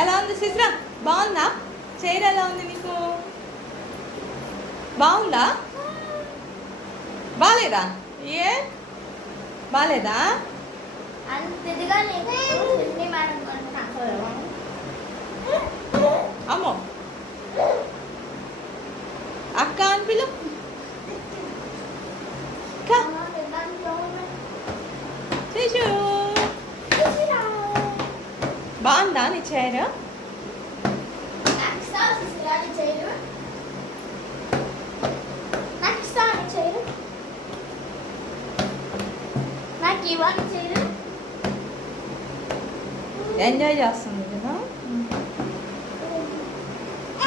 ఎలా ఉంది శిశిరా? బాగుందా? చైర్ ఎలా ఉంది నీకు? బాగుందా? బాగాలేదా? ఏ బాగాలేదా? అమ్మో అక్క అని పిలు. శిశు బాగుందా నీ చైర్? ఎంజాయ్ చేస్తుంది.